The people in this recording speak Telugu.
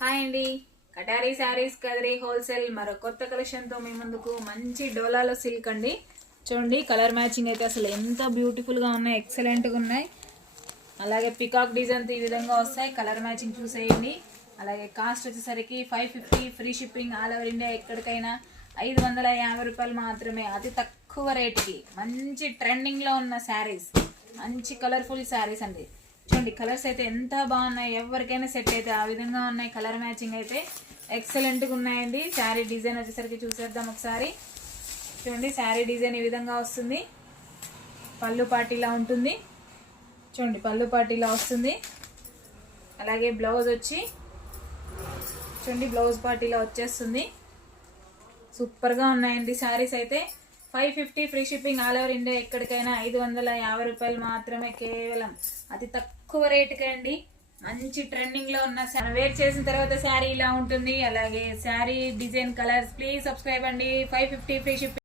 హాయ్ అండి, కటారీ శారీస్ కదిరి హోల్సేల్ మరో కొత్త కలెక్షన్తో మీ ముందుకు. మంచి డోలాలో సిల్క్ అండి. చూడండి కలర్ మ్యాచింగ్ అయితే అసలు ఎంత బ్యూటిఫుల్గా ఉన్నాయి, ఎక్సలెంట్గా ఉన్నాయి. అలాగే పికాక్ డిజైన్తో ఈ విధంగా వస్తాయి. కలర్ మ్యాచింగ్ చూసేయండి. అలాగే కాస్ట్ వచ్చేసరికి 550, free shipping all over India. ఎక్కడికైనా 550 రూపాయలు మాత్రమే, అతి తక్కువ రేటుకి. మంచి ట్రెండింగ్లో ఉన్న శారీస్, మంచి కలర్ఫుల్ శారీస్ అండి. చూడండి కలర్స్ అయితే ఎంత బాగున్నాయి, ఎవరికైనా సెట్ అయితే ఆ విధంగా ఉన్నాయి. కలర్ మ్యాచింగ్ అయితే ఎక్సలెంట్గా ఉన్నాయండి. శారీ డిజైన్ వచ్చేసరికి చూసేద్దాం ఒకసారి. చూడండి శారీ డిజైన్ ఈ విధంగా వస్తుంది. పళ్ళు పార్టీలా ఉంటుంది. చూడండి పళ్ళు పార్టీలా వస్తుంది. అలాగే బ్లౌజ్ వచ్చి చూడండి బ్లౌజ్ పార్టీలా వచ్చేస్తుంది. సూపర్గా ఉన్నాయండి శారీస్ అయితే. 550, free shipping all over India. ఎక్కడికైనా 550 రూపాయలు మాత్రమే, కేవలం అతి తక్కువ రేటుకే అండి. మంచి ట్రెండింగ్ లో ఉన్న వేర్ చేసిన తర్వాత శారీ ఇలా ఉంటుంది. అలాగే sari design colours please subscribe అండి. 550, ఫ్రీ షిప్పింగ్.